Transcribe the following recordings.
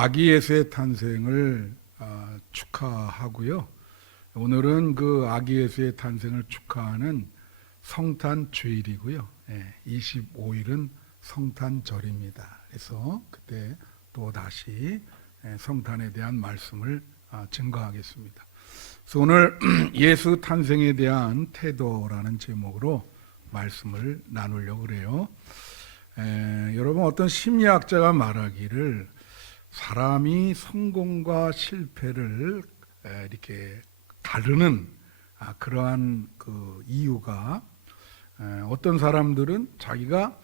아기 예수의 탄생을 축하하고요. 오늘은 그 아기 예수의 탄생을 축하하는 성탄 주일이고요. 25일은 성탄절입니다. 그래서 그때 또 다시 성탄에 대한 말씀을 증거하겠습니다. 그래서 오늘 예수 탄생에 대한 태도라는 제목으로 말씀을 나누려고 그래요. 여러분, 어떤 심리학자가 말하기를 사람이 성공과 실패를 이렇게 다루는 그러한 그 이유가, 어떤 사람들은 자기가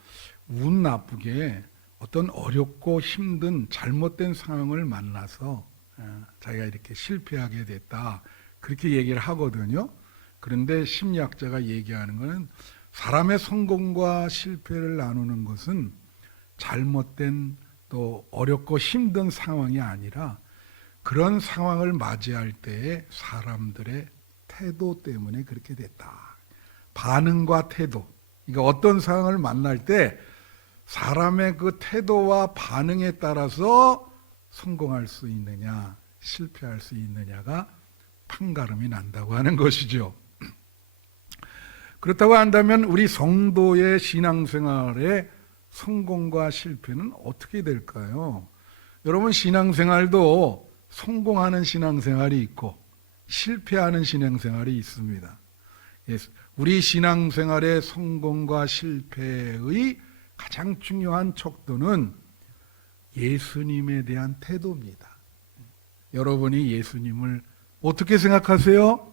운 나쁘게 어떤 어렵고 힘든 잘못된 상황을 만나서 자기가 이렇게 실패하게 됐다, 그렇게 얘기를 하거든요. 그런데 심리학자가 얘기하는 것은 사람의 성공과 실패를 나누는 것은 잘못된 또 어렵고 힘든 상황이 아니라 그런 상황을 맞이할 때에 사람들의 태도 때문에 그렇게 됐다. 반응과 태도. 그러니까 어떤 상황을 만날 때 사람의 그 태도와 반응에 따라서 성공할 수 있느냐, 실패할 수 있느냐가 판가름이 난다고 하는 것이죠. 그렇다고 한다면 우리 성도의 신앙생활의 성공과 실패는 어떻게 될까요? 여러분, 신앙생활도 성공하는 신앙생활이 있고 실패하는 신앙생활이 있습니다. 우리 신앙생활의 성공과 실패의 가장 중요한 척도는 예수님에 대한 태도입니다. 여러분이 예수님을 어떻게 생각하세요?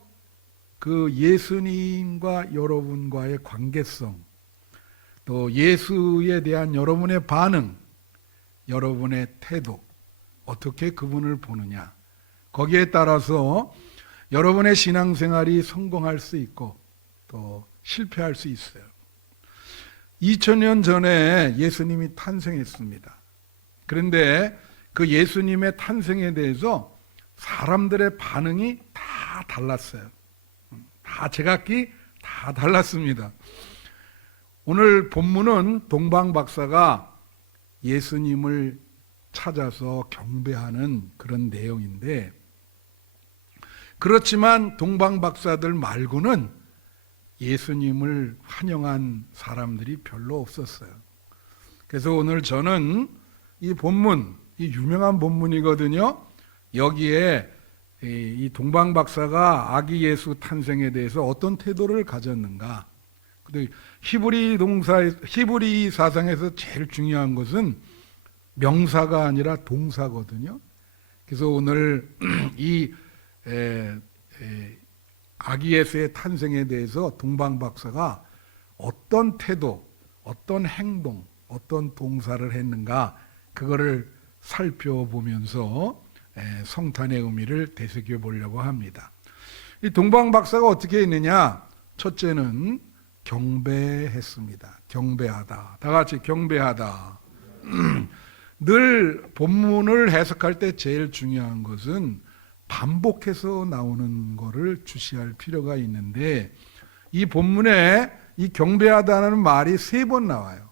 그 예수님과 여러분과의 관계성, 또 예수에 대한 여러분의 반응, 여러분의 태도, 어떻게 그분을 보느냐, 거기에 따라서 여러분의 신앙생활이 성공할 수 있고 또 실패할 수 있어요. 2000년 전에 예수님이 탄생했습니다. 그런데 그 예수님의 탄생에 대해서 사람들의 반응이 다 달랐어요. 다 제각기 다 달랐습니다. 오늘 본문은 동방 박사가 예수님을 찾아서 경배하는 그런 내용인데, 그렇지만 동방 박사들 말고는 예수님을 환영한 사람들이 별로 없었어요. 그래서 오늘 저는 이 본문, 이 유명한 본문이거든요. 여기에 이 동방 박사가 아기 예수 탄생에 대해서 어떤 태도를 가졌는가. 히브리 사상에서 제일 중요한 것은 명사가 아니라 동사거든요. 그래서 오늘 이 아기 예수의 탄생에 대해서 동방 박사가 어떤 태도, 어떤 행동, 어떤 동사를 했는가, 그거를 살펴보면서 성탄의 의미를 되새겨 보려고 합니다. 이 동방 박사가 어떻게 했느냐? 첫째는 경배했습니다. 경배하다. 다 같이 경배하다. 늘 본문을 해석할 때 제일 중요한 것은 반복해서 나오는 것을 주시할 필요가 있는데, 이 본문에 이 경배하다는 말이 3번 나와요.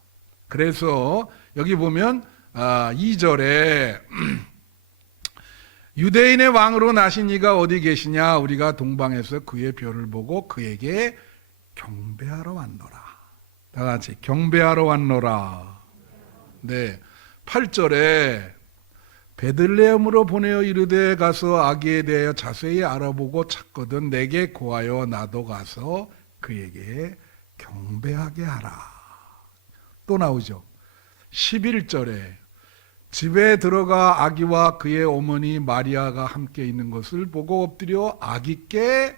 그래서 여기 보면 2절에 유대인의 왕으로 나신 이가 어디 계시냐? 우리가 동방에서 그의 별을 보고 그에게 경배하러 왔노라. 다 같이 경배하러 왔노라. 네. 8절에 베들레헴으로 보내어 이르되 가서 아기에 대하여 자세히 알아보고 찾거든 내게 고하여 나도 가서 그에게 경배하게 하라. 또 나오죠. 11절에 집에 들어가 아기와 그의 어머니 마리아가 함께 있는 것을 보고 엎드려 아기께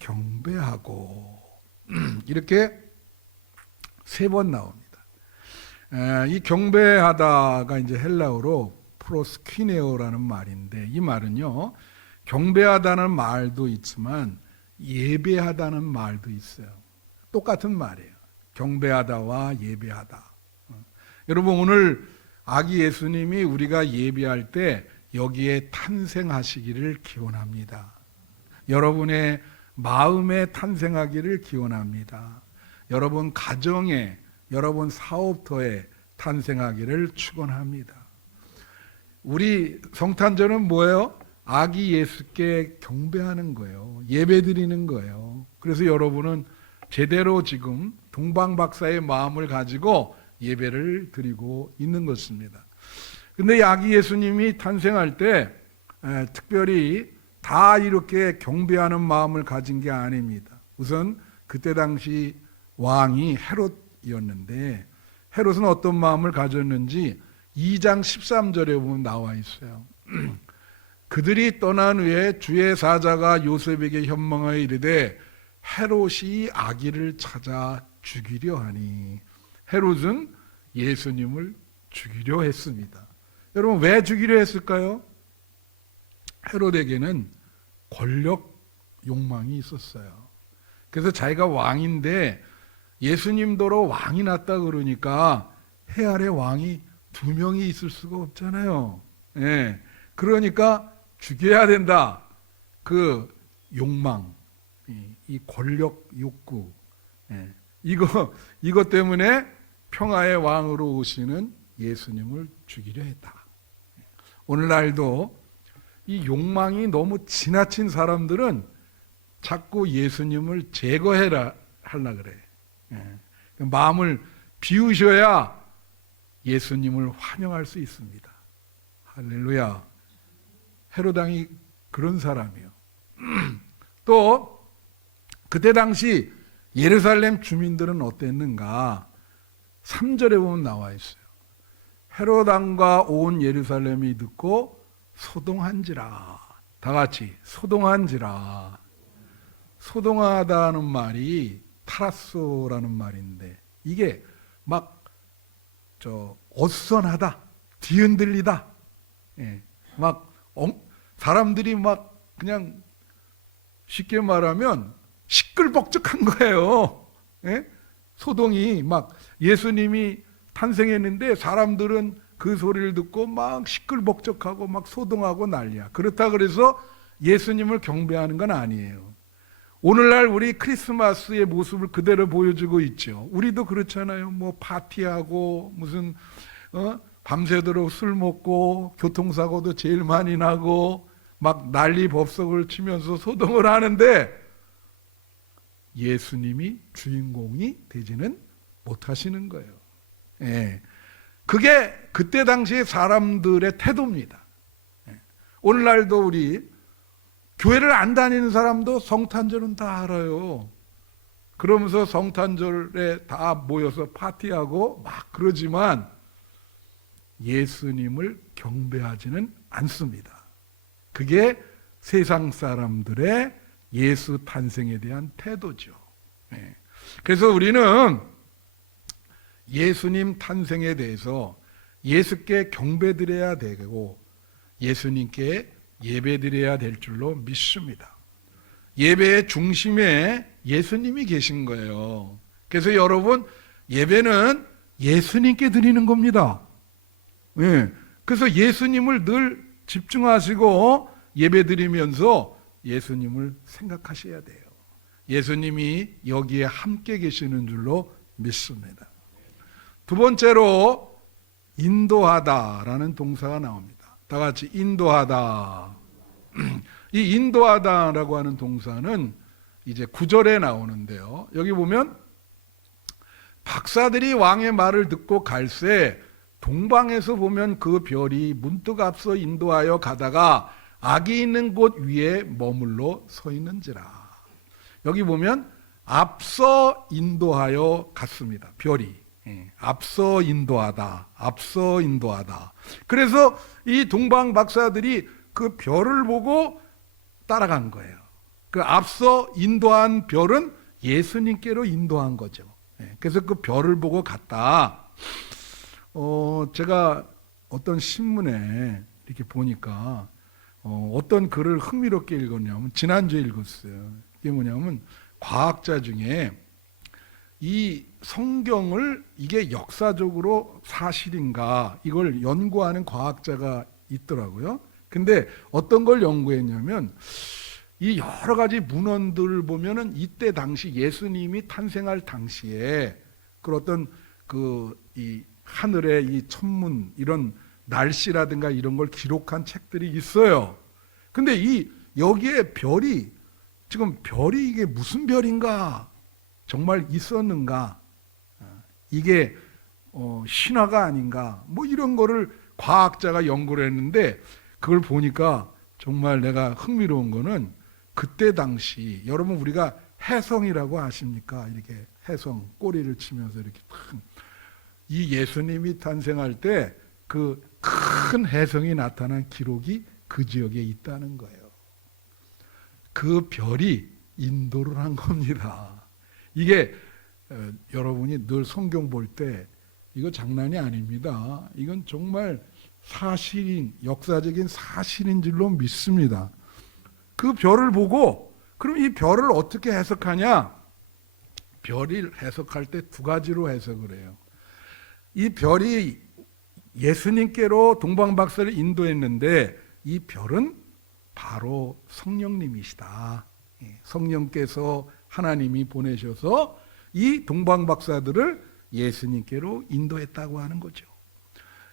경배하고, 이렇게 3번 나옵니다. 이 경배하다가 이제 헬라어로 프로스퀴네오라는 말인데, 이 말은요, 경배하다는 말도 있지만 예배하다는 말도 있어요. 똑같은 말이에요. 경배하다와 예배하다. 여러분, 오늘 아기 예수님이 우리가 예배할 때 여기에 탄생하시기를 기원합니다. 여러분의 마음에 탄생하기를 기원합니다. 여러분 가정에, 여러분 사업터에 탄생하기를 축원합니다. 우리 성탄절은 뭐예요? 아기 예수께 경배하는 거예요. 예배 드리는 거예요. 그래서 여러분은 제대로 지금 동방박사의 마음을 가지고 예배를 드리고 있는 것입니다. 근데 아기 예수님이 탄생할 때 특별히 다 이렇게 경배하는 마음을 가진 게 아닙니다. 우선 그때 당시 왕이 헤롯이었는데 헤롯은 어떤 마음을 가졌는지 2장 13절에 보면 나와 있어요. 그들이 떠난 후에 주의 사자가 요셉에게 현몽하여 이르되 헤롯이 아기를 찾아 죽이려 하니. 헤롯은 예수님을 죽이려 했습니다. 여러분 왜 죽이려 했을까요? 헤롯에게는 권력 욕망이 있었어요. 그래서 자기가 왕인데 예수님도로 왕이 났다 그러니까 해 아래 왕이 2명이 있을 수가 없잖아요. 예. 그러니까 죽여야 된다. 그 욕망, 이 권력 욕구, 이것 때문에 평화의 왕으로 오시는 예수님을 죽이려 했다. 오늘날도 이 욕망이 너무 지나친 사람들은 자꾸 예수님을 제거해라 하려 그래. 마음을 비우셔야 예수님을 환영할 수 있습니다. 할렐루야. 헤롯 왕이 그런 사람이에요. 또 그때 당시 예루살렘 주민들은 어땠는가? 3절에 보면 나와 있어요. 헤롯 왕과 온 예루살렘이 듣고 소동한지라. 다 같이 소동한지라. 소동하다는 말이 타라소라는 말인데 이게 막 어수선하다, 뒤흔들리다, 막 사람들이 막 그냥 쉽게 말하면 시끌벅적한 거예요. 소동이 막 예수님이 탄생했는데 사람들은 그 소리를 듣고 막 시끌벅적하고 막 소동하고 난리야. 그렇다 그래서 예수님을 경배하는 건 아니에요. 오늘날 우리 크리스마스의 모습을 그대로 보여주고 있죠. 우리도 그렇잖아요. 뭐 파티하고 무슨 밤새도록 술 먹고 교통사고도 제일 많이 나고 막 난리 법석을 치면서 소동을 하는데 예수님이 주인공이 되지는 못하시는 거예요. 그게 그때 당시의 사람들의 태도입니다. 오늘날도 우리 교회를 안 다니는 사람도 성탄절은 다 알아요. 그러면서 성탄절에 다 모여서 파티하고 막 그러지만 예수님을 경배하지는 않습니다. 그게 세상 사람들의 예수 탄생에 대한 태도죠. 그래서 우리는 예수님 탄생에 대해서 예수께 경배드려야 되고 예수님께 예배드려야 될 줄로 믿습니다. 예배의 중심에 예수님이 계신 거예요. 그래서 여러분 예배는 예수님께 드리는 겁니다. 그래서 예수님을 늘 집중하시고 예배드리면서 예수님을 생각하셔야 돼요. 예수님이 여기에 함께 계시는 줄로 믿습니다. 두 번째로 인도하다라는 동사가 나옵니다. 다 같이 인도하다. 이 인도하다라고 하는 동사는 이제 9절에 나오는데요. 여기 보면 박사들이 왕의 말을 듣고 갈새 동방에서 보면 그 별이 문득 앞서 인도하여 가다가 악이 있는 곳 위에 머물러 서 있는지라. 여기 보면 앞서 인도하여 갔습니다. 별이. 앞서 인도하다. 앞서 인도하다. 그래서 이 동방 박사들이 그 별을 보고 따라간 거예요. 그 앞서 인도한 별은 예수님께로 인도한 거죠. 그래서 그 별을 보고 갔다. 제가 어떤 신문에 이렇게 보니까 어떤 글을 흥미롭게 읽었냐면 지난주에 읽었어요. 이게 뭐냐면 과학자 중에 이 성경을 이게 역사적으로 사실인가 이걸 연구하는 과학자가 있더라고요. 근데 어떤 걸 연구했냐면 이 여러 가지 문헌들을 보면은 이때 당시 예수님이 탄생할 당시에 그 어떤 이 하늘의 이 천문 이런 날씨라든가 이런 걸 기록한 책들이 있어요. 근데 여기에 별이, 지금 별이 이게 무슨 별인가? 정말 있었는가? 이게 신화가 아닌가? 뭐 이런 거를 과학자가 연구를 했는데, 그걸 보니까 정말 내가 흥미로운 거는, 그때 당시 여러분 우리가 혜성이라고 아십니까? 이렇게 혜성 꼬리를 치면서 이렇게 이 예수님이 탄생할 때 그 큰 혜성이 나타난 기록이 그 지역에 있다는 거예요. 그 별이 인도를 한 겁니다. 이게 여러분이 늘 성경 볼 때 이거 장난이 아닙니다. 이건 정말 사실인, 역사적인 사실인 줄로 믿습니다. 그 별을 보고, 그럼 이 별을 어떻게 해석하냐? 별을 해석할 때 두 가지로 해석을 해요. 이 별이 예수님께로 동방박사를 인도했는데, 이 별은 바로 성령님이시다. 성령께서 하나님이 보내셔서 이 동방박사들을 예수님께로 인도했다고 하는 거죠.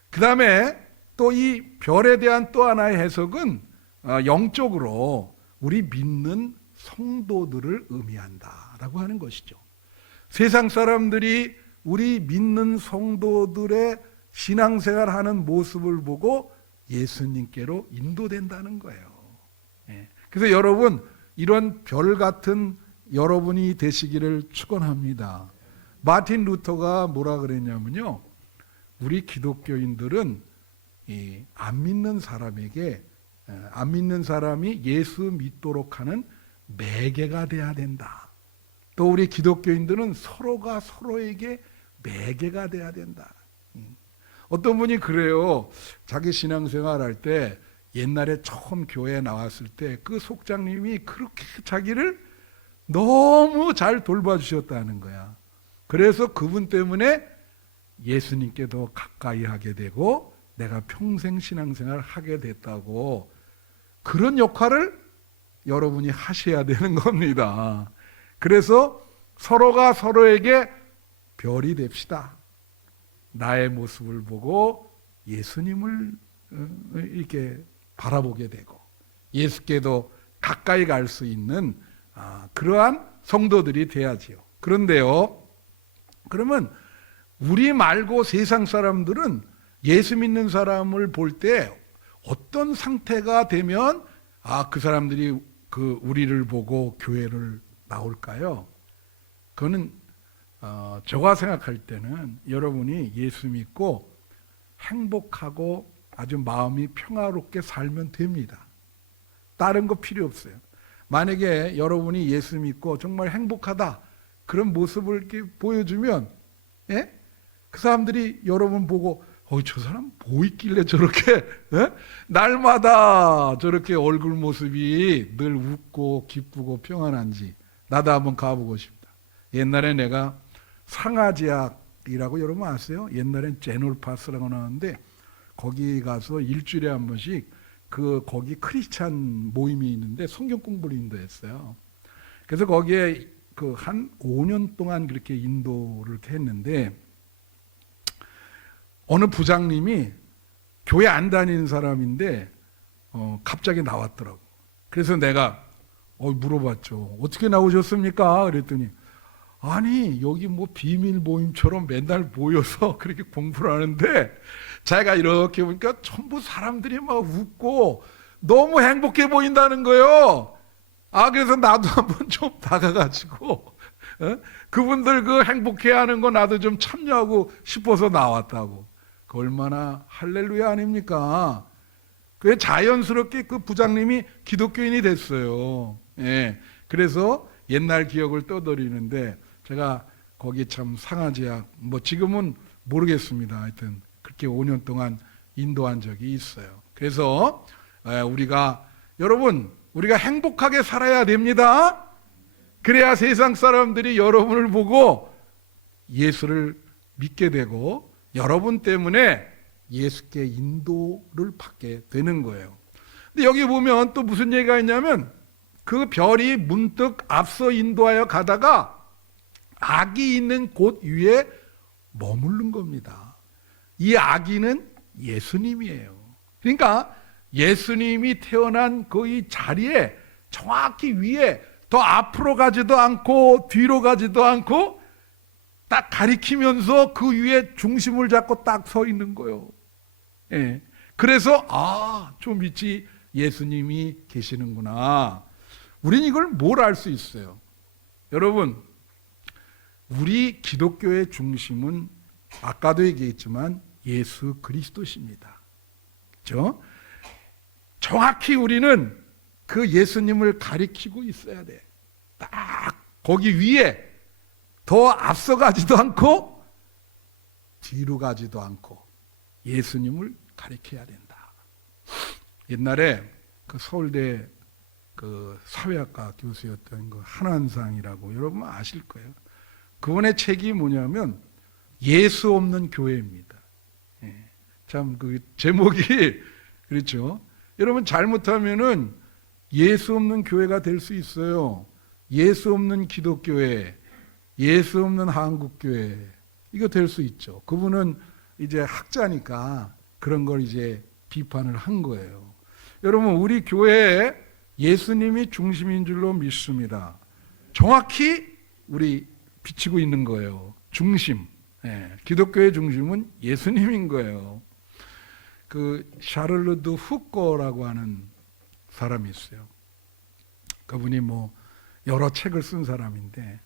그 다음에 또 이 별에 대한 또 하나의 해석은 영적으로 우리 믿는 성도들을 의미한다라고 하는 것이죠. 세상 사람들이 우리 믿는 성도들의 신앙생활하는 모습을 보고 예수님께로 인도된다는 거예요. 그래서 여러분, 이런 별 같은 여러분이 되시기를 축원합니다. 마틴 루터가 뭐라 그랬냐면요, 우리 기독교인들은 안 믿는 사람에게, 안 믿는 사람이 예수 믿도록 하는 매개가 돼야 된다. 또 우리 기독교인들은 서로가 서로에게 매개가 돼야 된다. 어떤 분이 그래요. 자기 신앙생활 할 때 옛날에 처음 교회에 나왔을 때 그 속장님이 그렇게 자기를 너무 잘 돌봐주셨다는 거야. 그래서 그분 때문에 예수님께 더 가까이 하게 되고 내가 평생 신앙생활을 하게 됐다고, 그런 역할을 여러분이 하셔야 되는 겁니다. 그래서 서로가 서로에게 별이 됩시다. 나의 모습을 보고 예수님을 이렇게 바라보게 되고 예수께도 가까이 갈 수 있는 그러한 성도들이 돼야지요. 그런데요, 그러면 우리 말고 세상 사람들은 예수 믿는 사람을 볼 때 어떤 상태가 되면 그 사람들이 우리를 보고 교회를 나올까요? 그거는 제가 생각할 때는 여러분이 예수 믿고 행복하고 아주 마음이 평화롭게 살면 됩니다. 다른 거 필요 없어요. 만약에 여러분이 예수 믿고 정말 행복하다, 그런 모습을 이렇게 보여주면, 그 사람들이 여러분 보고 저 사람 뭐 있길래 저렇게 날마다 저렇게 얼굴 모습이 늘 웃고 기쁘고 평안한지 나도 한번 가보고 싶다. 옛날에 내가 상하제약이라고 여러분 아세요? 옛날엔 제놀파스라고 나왔는데 거기 가서 일주일에 한 번씩 거기 크리스찬 모임이 있는데 성경 공부를 인도했어요. 그래서 거기에 한 5년 동안 그렇게 인도를 했는데 어느 부장님이 교회 안 다니는 사람인데 갑자기 나왔더라고. 그래서 내가 물어봤죠. 어떻게 나오셨습니까? 그랬더니 아니 여기 뭐 비밀 모임처럼 맨날 모여서 그렇게 공부를 하는데 자기가 이렇게 보니까 전부 사람들이 막 웃고 너무 행복해 보인다는 거예요. 그래서 나도 한번 좀 다가가지고 그분들 그 행복해하는 거 나도 좀 참여하고 싶어서 나왔다고. 그 얼마나 할렐루야 아닙니까? 그게 자연스럽게 그 부장님이 기독교인이 됐어요. 그래서 옛날 기억을 떠들이는데 제가 거기 참 상하제약 지금은 모르겠습니다. 하여튼 그렇게 5년 동안 인도한 적이 있어요. 그래서 여러분 우리가 행복하게 살아야 됩니다. 그래야 세상 사람들이 여러분을 보고 예수를 믿게 되고 여러분 때문에 예수께 인도를 받게 되는 거예요. 근데 여기 보면 또 무슨 얘기가 있냐면 그 별이 문득 앞서 인도하여 가다가 아기 있는 곳 위에 머무른 겁니다. 이 아기는 예수님이에요. 그러니까 예수님이 태어난 그 이 자리에 정확히 위에 더 앞으로 가지도 않고 뒤로 가지도 않고 딱 가리키면서 그 위에 중심을 잡고 딱 서 있는 거예요. 예. 그래서 저 밑이 예수님이 계시는구나. 우린 이걸 뭘 알 수 있어요? 여러분, 우리 기독교의 중심은 아까도 얘기했지만 예수 그리스도십니다. 그렇죠? 정확히 우리는 그 예수님을 가리키고 있어야 돼. 딱 거기 위에 더 앞서가지도 않고 뒤로 가지도 않고 예수님을 가리켜야 된다. 옛날에 그 서울대 그 사회학과 교수였던 그 한환상이라고 여러분 아실 거예요. 그분의 책이 뭐냐면 예수 없는 교회입니다. 예. 참 그 제목이 그렇죠. 여러분 잘못하면은 예수 없는 교회가 될 수 있어요. 예수 없는 기독교회, 예수 없는 한국교회, 이거 될 수 있죠. 그분은 이제 학자니까 그런 걸 이제 비판을 한 거예요. 여러분, 우리 교회에 예수님이 중심인 줄로 믿습니다. 정확히 우리 비치고 있는 거예요. 중심. 기독교의 중심은 예수님인 거예요. 그 샤를르드 후코라고 하는 사람이 있어요. 그분이 뭐 여러 책을 쓴 사람인데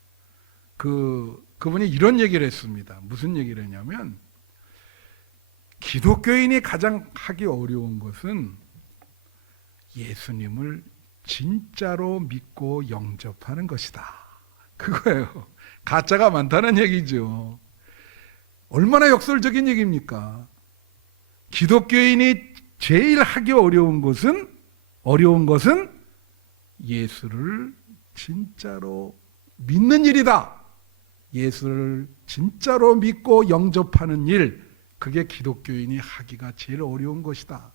그분이 이런 얘기를 했습니다. 무슨 얘기를 했냐면 기독교인이 가장 하기 어려운 것은 예수님을 진짜로 믿고 영접하는 것이다. 그거예요. 가짜가 많다는 얘기죠. 얼마나 역설적인 얘기입니까? 기독교인이 제일 하기 어려운 것은 예수를 진짜로 믿는 일이다. 예수를 진짜로 믿고 영접하는 일, 그게 기독교인이 하기가 제일 어려운 것이다.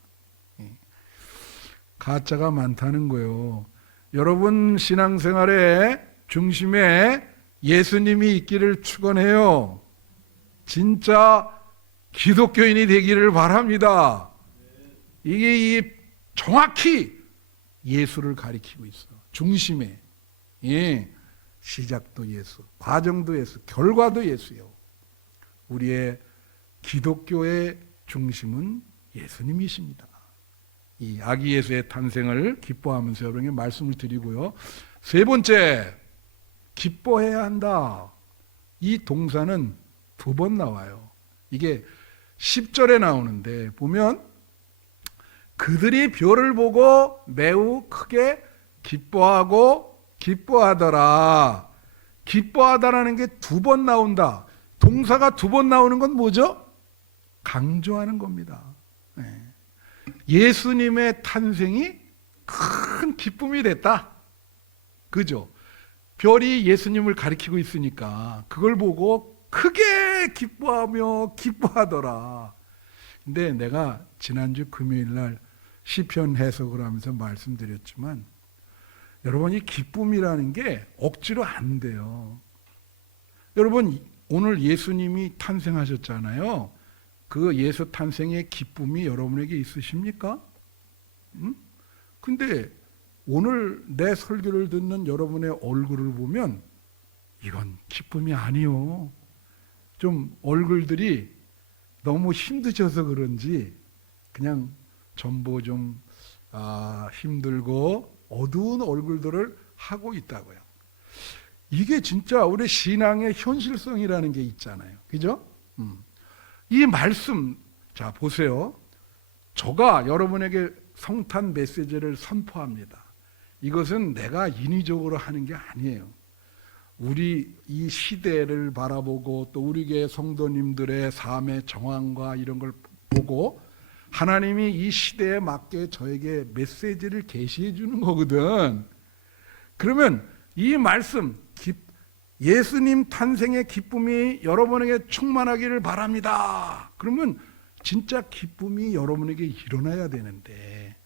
가짜가 많다는 거예요. 여러분 신앙생활의 중심에 예수님이 있기를 축원해요. 진짜 기독교인이 되기를 바랍니다. 이게 정확히 예수를 가리키고 있어. 중심에. 시작도 예수, 과정도 예수, 결과도 예수요. 우리의 기독교의 중심은 예수님이십니다. 이 아기 예수의 탄생을 기뻐하면서 여러분에게 말씀을 드리고요. 세 번째, 기뻐해야 한다. 이 동사는 2번 나와요. 이게 10절에 나오는데 보면 그들이 별을 보고 매우 크게 기뻐하더라. 기뻐하다라는 게 2번 나온다. 동사가 2번 나오는 건 뭐죠? 강조하는 겁니다. 예수님의 탄생이 큰 기쁨이 됐다. 그죠? 별이 예수님을 가리키고 있으니까 그걸 보고 크게 기뻐하더라. 근데 내가 지난주 금요일 날 시편 해석을 하면서 말씀드렸지만 여러분, 이 기쁨이라는 게 억지로 안 돼요. 여러분, 오늘 예수님이 탄생하셨잖아요. 그 예수 탄생의 기쁨이 여러분에게 있으십니까? 근데 오늘 내 설교를 듣는 여러분의 얼굴을 보면 이건 기쁨이 아니요. 좀 얼굴들이 너무 힘드셔서 그런지 그냥 전부 좀 힘들고 어두운 얼굴들을 하고 있다고요. 이게 진짜 우리 신앙의 현실성이라는 게 있잖아요. 그죠? 이 말씀, 자 보세요. 저가 여러분에게 성탄 메시지를 선포합니다. 이것은 내가 인위적으로 하는 게 아니에요. 우리 이 시대를 바라보고 또 우리 교회 성도님들의 삶의 정황과 이런 걸 보고 하나님이 이 시대에 맞게 저에게 메시지를 계시해 주는 거거든. 그러면 이 말씀, 예수님 탄생의 기쁨이 여러분에게 충만하기를 바랍니다. 그러면 진짜 기쁨이 여러분에게 일어나야 되는데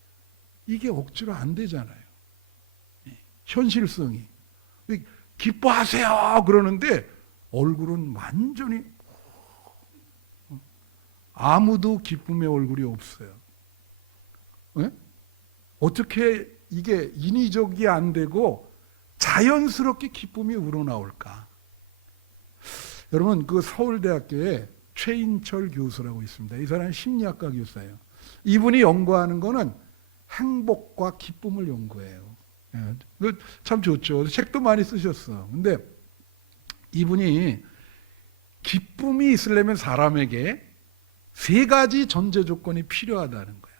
이게 억지로 안 되잖아요. 현실성이. 기뻐하세요 그러는데 얼굴은 완전히 아무도 기쁨의 얼굴이 없어요. 네? 어떻게 이게 인위적이 안 되고 자연스럽게 기쁨이 우러나올까? 여러분, 그 서울대학교에 최인철 교수라고 있습니다. 이 사람은 심리학과 교수예요. 이분이 연구하는 거는 행복과 기쁨을 연구해요. 참 좋죠. 책도 많이 쓰셨어. 근데 이분이 기쁨이 있으려면 사람에게 세 가지 전제 조건이 필요하다는 거야.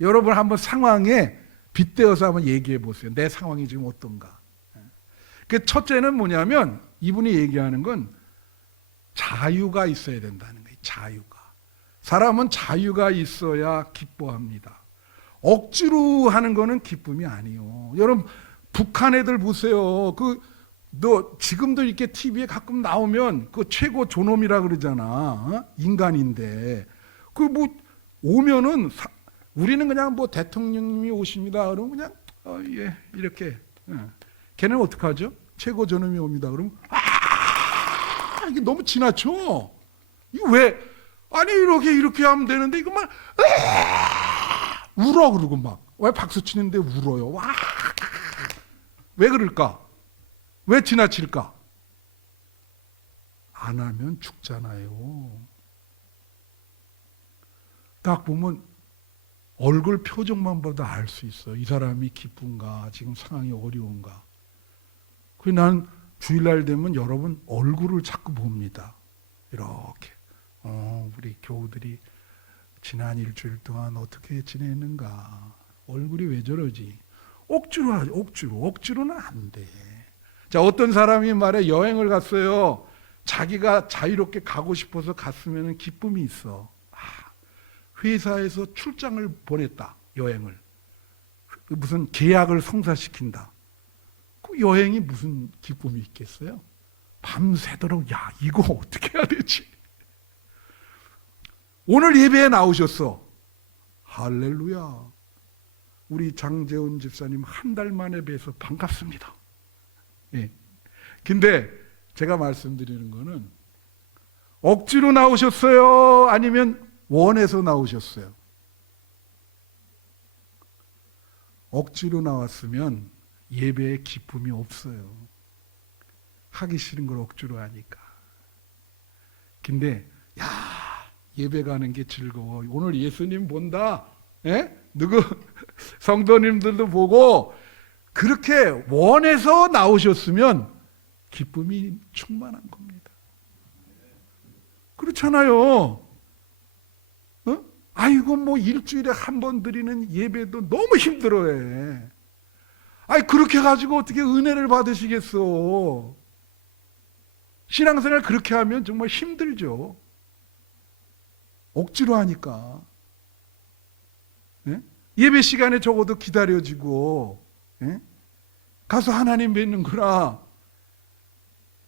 여러분 한번 상황에 빗대어서 한번 얘기해 보세요. 내 상황이 지금 어떤가. 그 첫째는 뭐냐면 이분이 얘기하는 건 자유가 있어야 된다는 거예요. 자유가. 사람은 자유가 있어야 기뻐합니다. 억지로 하는 거는 기쁨이 아니요. 여러분 북한 애들 보세요. 너 지금도 이렇게 TV에 가끔 나오면 그 최고 존엄이라 그러잖아. 인간인데 그 뭐 오면은 우리는 그냥 뭐 대통령님이 오십니다. 그러면 그냥 예 이렇게. 걔는 어떻게 하죠? 최고 존엄이 옵니다. 그러면 이게 너무 지나쳐. 이거 왜 아니 이렇게 하면 되는데 이거 막 울어. 그러고 막 왜 박수 치는데 울어요. 와. 왜 그럴까? 왜 지나칠까? 안 하면 죽잖아요. 딱 보면 얼굴 표정만 봐도 알 수 있어. 이 사람이 기쁜가, 지금 상황이 어려운가. 그래서 난 주일날 되면 여러분 얼굴을 자꾸 봅니다. 이렇게. 우리 교우들이 지난 일주일 동안 어떻게 지냈는가. 얼굴이 왜 저러지? 억지로 하지. 억지로는 안 돼. 자, 어떤 사람이 말해 여행을 갔어요. 자기가 자유롭게 가고 싶어서 갔으면 기쁨이 있어. 회사에서 출장을 보냈다. 여행을. 무슨 계약을 성사시킨다. 그 여행이 무슨 기쁨이 있겠어요? 밤새도록 야 이거 어떻게 해야 되지? 오늘 예배에 나오셨어. 할렐루야. 우리 장재훈 집사님 한 달 만에 뵈서 반갑습니다. 예. 근데 제가 말씀드리는 거는 억지로 나오셨어요? 아니면 원해서 나오셨어요? 억지로 나왔으면 예배에 기쁨이 없어요. 하기 싫은 걸 억지로 하니까. 근데 야 예배 가는 게 즐거워. 오늘 예수님 본다. 예? 누구 성도님들도 보고 그렇게 원해서 나오셨으면 기쁨이 충만한 겁니다. 그렇잖아요. 아이고 뭐 일주일에 한 번 드리는 예배도 너무 힘들어해. 아이 그렇게 가지고 어떻게 은혜를 받으시겠어. 신앙생활 그렇게 하면 정말 힘들죠. 억지로 하니까. 네? 예배 시간에 적어도 기다려지고 네? 가서 하나님 뵙는구나.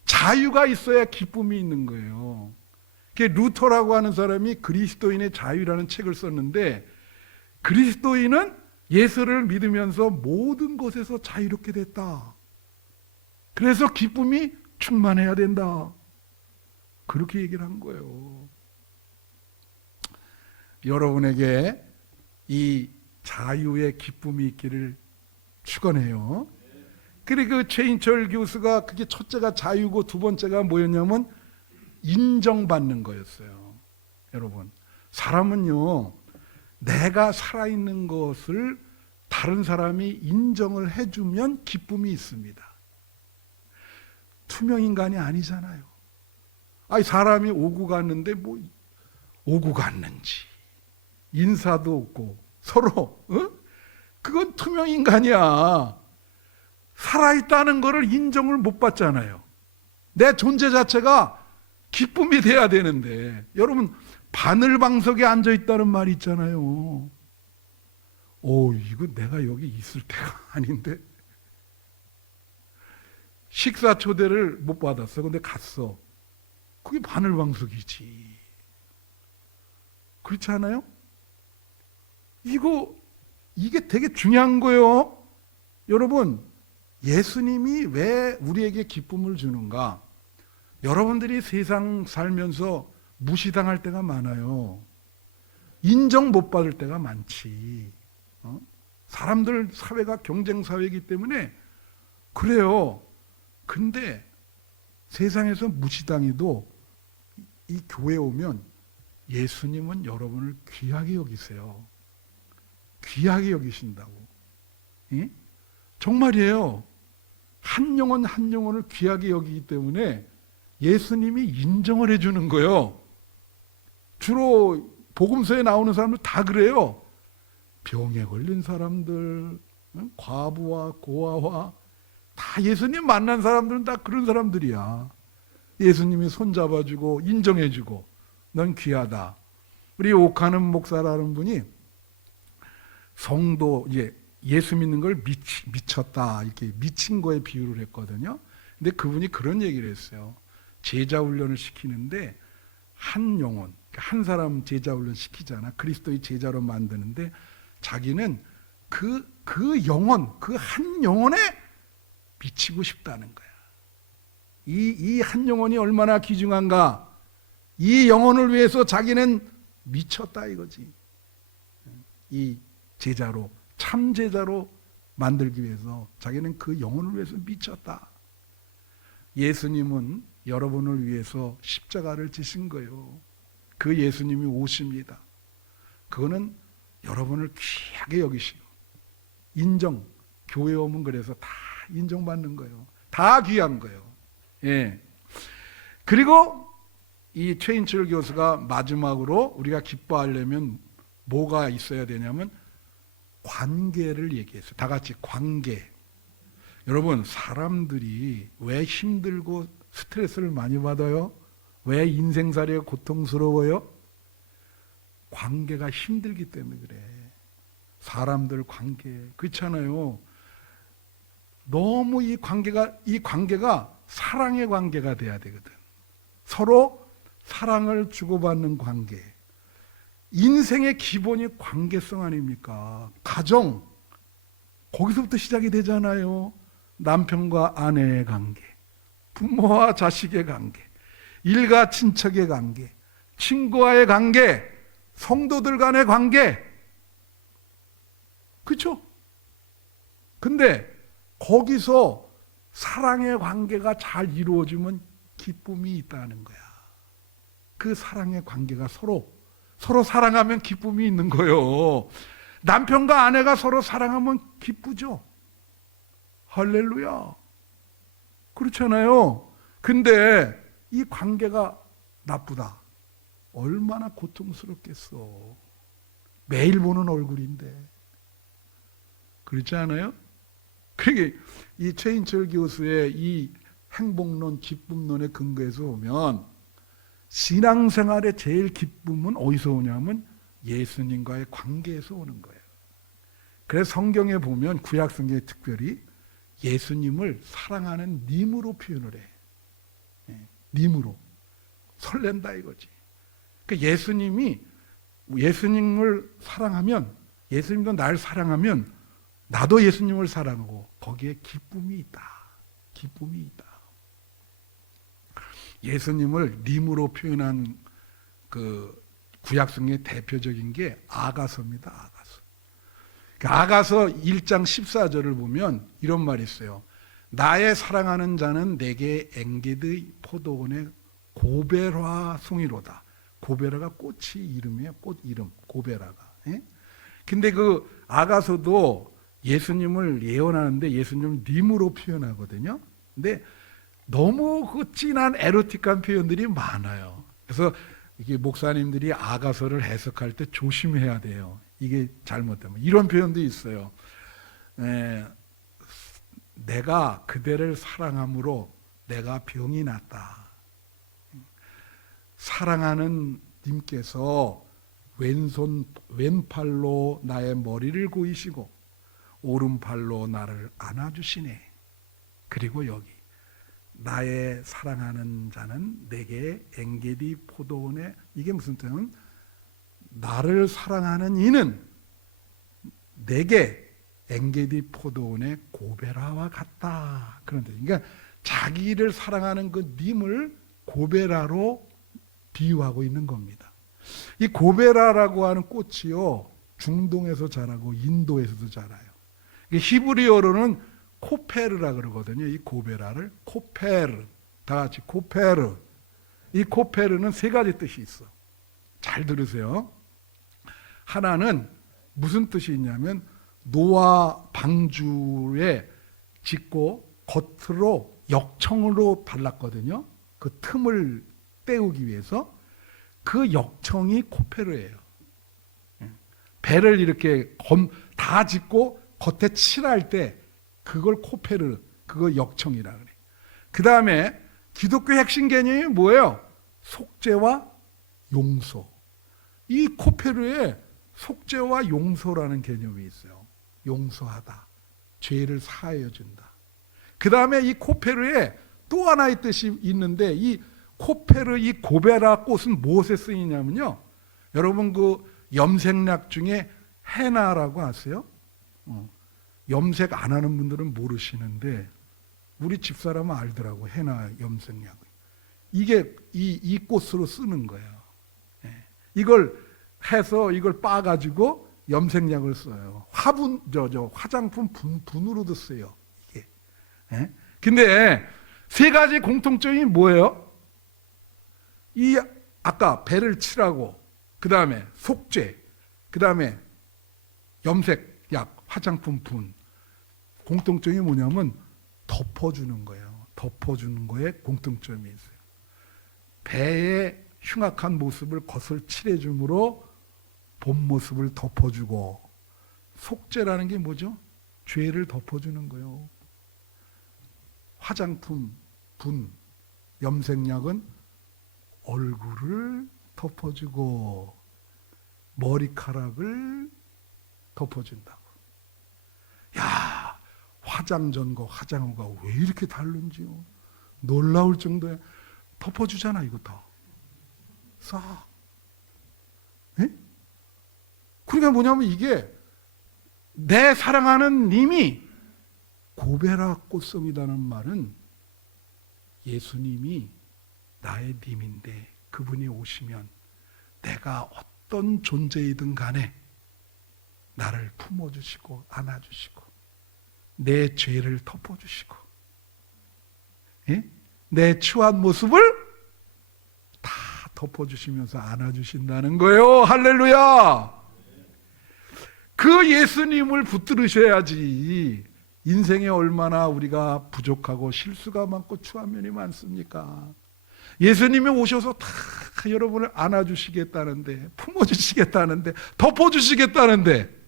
자유가 있어야 기쁨이 있는 거예요. 루터라고 하는 사람이 그리스도인의 자유라는 책을 썼는데 그리스도인은 예수를 믿으면서 모든 것에서 자유롭게 됐다. 그래서 기쁨이 충만해야 된다. 그렇게 얘기를 한 거예요. 여러분에게 이 자유의 기쁨이 있기를 축원해요. 그리고 최인철 교수가 그게 첫째가 자유고 두 번째가 뭐였냐면 인정받는 거였어요. 여러분, 사람은요, 내가 살아있는 것을 다른 사람이 인정을 해주면 기쁨이 있습니다. 투명인간이 아니잖아요. 아니, 사람이 오고 갔는데 뭐 오고 갔는지 인사도 없고 서로 그건 투명인간이야. 살아있다는 것을 인정을 못 받잖아요. 내 존재 자체가 기쁨이 돼야 되는데 여러분 바늘방석에 앉아있다는 말이 있잖아요. 이거 내가 여기 있을 때가 아닌데 식사 초대를 못 받았어. 근데 갔어. 그게 바늘방석이지. 그렇지 않아요? 이게 되게 중요한 거예요. 여러분, 예수님이 왜 우리에게 기쁨을 주는가? 여러분들이 세상 살면서 무시당할 때가 많아요. 인정 못 받을 때가 많지. 사람들 사회가 경쟁 사회이기 때문에 그래요. 근데 세상에서 무시당해도 이 교회에 오면 예수님은 여러분을 귀하게 여기세요. 귀하게 여기신다고. 예? 정말이에요. 한 영혼 한 영혼을 귀하게 여기기 때문에 예수님이 인정을 해주는 거예요. 주로 복음서에 나오는 사람들 다 그래요. 병에 걸린 사람들, 과부와 고아와 다 예수님 만난 사람들은 다 그런 사람들이야. 예수님이 손잡아주고 인정해주고 넌 귀하다. 우리 옥하는 목사라는 분이 성도 예수 믿는 걸 미쳤다 이렇게 미친 거에 비유를 했거든요. 근데 그분이 그런 얘기를 했어요. 제자 훈련을 시키는데 한 영혼, 한 사람 제자 훈련 시키잖아. 그리스도의 제자로 만드는데 자기는 그 영혼, 그 한 영혼에 미치고 싶다는 거야. 이 한 영혼이 얼마나 귀중한가. 이 영혼을 위해서 자기는 미쳤다 이거지. 이 제자로, 참 제자로 만들기 위해서 자기는 그 영혼을 위해서 미쳤다. 예수님은 여러분을 위해서 십자가를 지신 거예요. 그 예수님이 오십니다. 그거는 여러분을 귀하게 여기시고 인정, 교회 오면 그래서 다 인정받는 거예요. 다 귀한 거예요. 예. 그리고 이 최인철 교수가 마지막으로 우리가 기뻐하려면 뭐가 있어야 되냐면 관계를 얘기했어요. 다 같이 관계. 여러분, 사람들이 왜 힘들고 스트레스를 많이 받아요? 왜 인생살이가 고통스러워요? 관계가 힘들기 때문에 그래. 사람들 관계. 그렇잖아요. 너무 이 관계가 사랑의 관계가 돼야 되거든. 서로 사랑을 주고받는 관계. 인생의 기본이 관계성 아닙니까? 가정. 거기서부터 시작이 되잖아요. 남편과 아내의 관계, 부모와 자식의 관계, 일가 친척의 관계, 친구와의 관계, 성도들 간의 관계. 그렇죠? 근데 거기서 사랑의 관계가 잘 이루어지면 기쁨이 있다는 거야. 그 사랑의 관계가 서로 사랑하면 기쁨이 있는 거예요. 남편과 아내가 서로 사랑하면 기쁘죠. 할렐루야. 그렇잖아요. 근데 이 관계가 나쁘다. 얼마나 고통스럽겠어. 매일 보는 얼굴인데. 그렇지 않아요? 그게 이 최인철 교수의 이 행복론, 기쁨론의 근거에서 보면 신앙생활의 제일 기쁨은 어디서 오냐면 예수님과의 관계에서 오는 거예요. 그래서 성경에 보면 구약 성경에 특별히 예수님을 사랑하는 님으로 표현을 해. 님으로. 설렌다 이거지. 그러니까 예수님을 사랑하면, 예수님도 날 사랑하면 나도 예수님을 사랑하고 거기에 기쁨이 있다. 기쁨이 있다. 예수님을 님으로 표현한 그 구약성의 대표적인 게 아가서입니다. 아가서. 아가서 1장 14절을 보면 이런 말이 있어요. 나의 사랑하는 자는 내게 엥게드의 포도원의 고베라 송이로다. 고베라가 꽃이 이름이에요. 꽃 이름 고베라가. 예? 근데 그 아가서도 예수님을 예언하는데 예수님을 님으로 표현하거든요. 근데 너무 그 진한 에로틱한 표현들이 많아요. 그래서 이게 목사님들이 아가서를 해석할 때 조심해야 돼요. 이게 잘못되면 이런 표현도 있어요. 내가 그대를 사랑함으로 내가 병이 났다. 사랑하는 님께서 왼팔로 나의 머리를 고이시고 오른팔로 나를 안아주시네. 그리고 여기 나의 사랑하는 자는 내게 엥게디 포도원에, 이게 무슨 뜻이냐면 나를 사랑하는 이는 내게 엥게디 포도원의 고베라와 같다. 그런 뜻. 그러니까 자기를 사랑하는 그 님을 고베라로 비유하고 있는 겁니다. 이 고베라라고 하는 꽃이요, 중동에서 자라고 인도에서도 자라요. 히브리어로는 코페르라 그러거든요. 이 고베라를 코페르, 다 같이 코페르. 이 코페르는 세 가지 뜻이 있어. 잘 들으세요. 하나는 무슨 뜻이 있냐면 노아 방주에 짓고 겉으로 역청으로 발랐거든요. 그 틈을 때우기 위해서. 그 역청이 코페르예요. 배를 이렇게 다 짓고 겉에 칠할 때 그걸 코페르, 그거 역청이라 그래. 그 다음에 기독교 핵심 개념이 뭐예요? 속죄와 용서. 이 코페르에 속죄와 용서라는 개념이 있어요. 용서하다. 죄를 사하여 준다. 그 다음에 이 코페르에 또 하나의 뜻이 있는데, 이 코페르, 이 고베라 꽃은 무엇에 쓰이냐면요, 여러분 그 염색약 중에 헤나라고 아세요? 염색 안 하는 분들은 모르시는데 우리 집사람은 알더라고. 헤나 염색약을. 이게 이 꽃으로 쓰는 거예요. 이걸 해서 이걸 빻아가지고 염색약을 써요. 화장품 분으로도 써요. 이게. 근데 세 가지 공통점이 뭐예요? 이 아까 배를 칠하고, 그 다음에 속죄, 그 다음에 염색약, 화장품 분. 공통점이 뭐냐면 덮어주는 거예요. 덮어주는 거에 공통점이 있어요. 배의 흉악한 모습을 겉을 칠해줌으로 본 모습을 덮어주고, 속죄라는 게 뭐죠? 죄를 덮어주는 거예요. 화장품, 분, 염색약은 얼굴을 덮어주고 머리카락을 덮어준다고. 야, 화장전과 화장후가 왜 이렇게 다른지요? 놀라울 정도에 덮어주잖아. 이거 다 싹. 그러니까 뭐냐면 이게 내 사랑하는 님이 고베라 꽃송이라는 말은 예수님이 나의 님인데 그분이 오시면 내가 어떤 존재이든 간에 나를 품어주시고 안아주시고 내 죄를 덮어주시고, 내 추한 모습을 다 덮어주시면서 안아주신다는 거예요. 할렐루야. 그 예수님을 붙들으셔야지. 인생에 얼마나 우리가 부족하고 실수가 많고 추한 면이 많습니까? 예수님이 오셔서 다 여러분을 안아주시겠다는데, 품어주시겠다는데, 덮어주시겠다는데,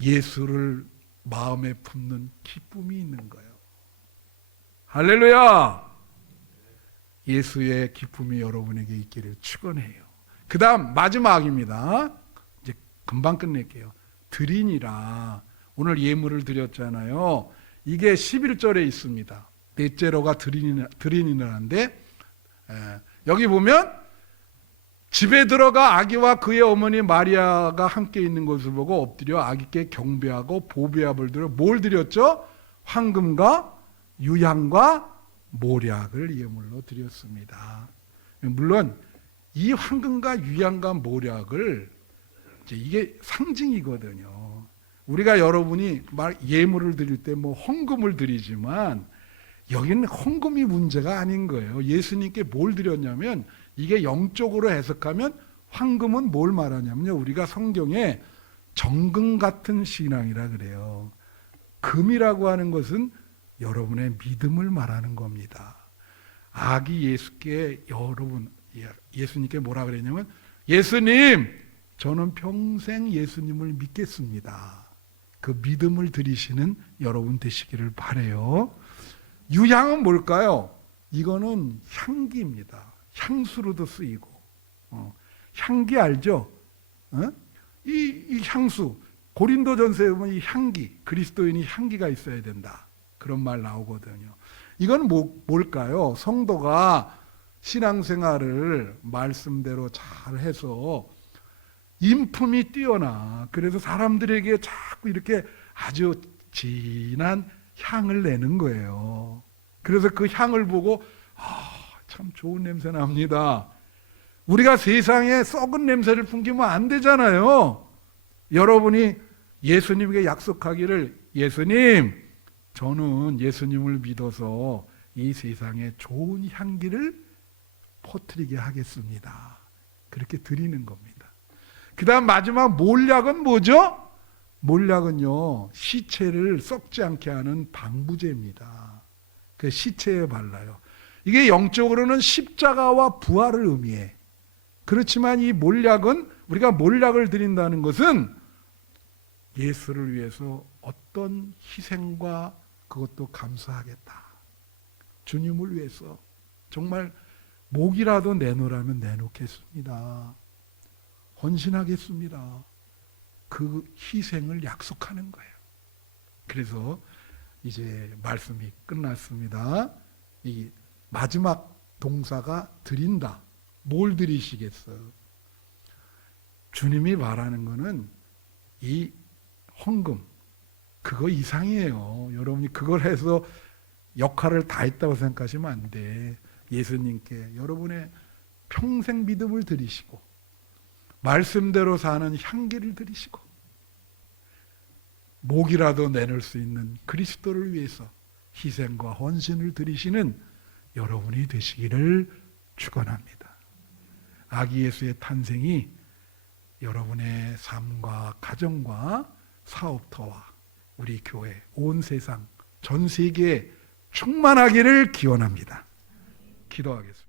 예수를 마음에 품는 기쁨이 있는 거예요. 할렐루야. 예수의 기쁨이 여러분에게 있기를 축원해요. 그 다음 마지막입니다. 이제 금방 끝낼게요. 드리니라. 오늘 예물을 드렸잖아요. 이게 11절에 있습니다. 넷째로가 드리니라인데, 여기 보면 집에 들어가 아기와 그의 어머니 마리아가 함께 있는 것을 보고 엎드려 아기께 경배하고 보배압을 들어 뭘 드렸죠? 황금과 유향과 모략을 예물로 드렸습니다. 물론 이 황금과 유향과 모략을 이게 상징이거든요. 우리가 여러분이 예물을 드릴 때 뭐 헌금을 드리지만 여기는 헌금이 문제가 아닌 거예요. 예수님께 뭘 드렸냐면, 이게 영적으로 해석하면 황금은 뭘 말하냐면요, 우리가 성경에 정금 같은 신앙이라 그래요. 금이라고 하는 것은 여러분의 믿음을 말하는 겁니다. 아기 예수께 예수님께 뭐라 그랬냐면, 예수님, 저는 평생 예수님을 믿겠습니다. 그 믿음을 드리시는 여러분 되시기를 바라요. 유향은 뭘까요? 이거는 향기입니다. 향수로도 쓰이고. 향기 알죠? 이 향수, 고린도전서에 보면 이 향기, 그리스도인이 향기가 있어야 된다, 그런 말 나오거든요. 이건 뭘까요? 성도가 신앙생활을 말씀대로 잘 해서 인품이 뛰어나, 그래서 사람들에게 자꾸 이렇게 아주 진한 향을 내는 거예요. 그래서 그 향을 보고 참 좋은 냄새 납니다. 우리가 세상에 썩은 냄새를 풍기면 안 되잖아요. 여러분이 예수님에게 약속하기를, 예수님, 저는 예수님을 믿어서 이 세상에 좋은 향기를 퍼뜨리게 하겠습니다. 그렇게 드리는 겁니다. 그 다음 마지막 몰약은 뭐죠? 몰약은요, 시체를 썩지 않게 하는 방부제입니다. 그 시체에 발라요. 이게 영적으로는 십자가와 부활을 의미해. 그렇지만 이 몰약은, 우리가 몰약을 드린다는 것은 예수를 위해서 어떤 희생과 그것도 감사하겠다. 주님을 위해서 정말 목이라도 내놓으라면 내놓겠습니다. 헌신하겠습니다. 그 희생을 약속하는 거예요. 그래서 이제 말씀이 끝났습니다. 이 마지막 동사가 드린다. 뭘 드리시겠어요? 주님이 말하는 거는 이 헌금, 그거 이상이에요. 여러분이 그걸 해서 역할을 다 했다고 생각하시면 안 돼. 예수님께 여러분의 평생 믿음을 드리시고 말씀대로 사는 향기를 드리시고 목이라도 내놓을 수 있는 그리스도를 위해서 희생과 헌신을 드리시는 여러분이 되시기를 축원합니다. 아기 예수의 탄생이 여러분의 삶과 가정과 사업터와 우리 교회, 온 세상, 전 세계에 충만하기를 기원합니다. 기도하겠습니다.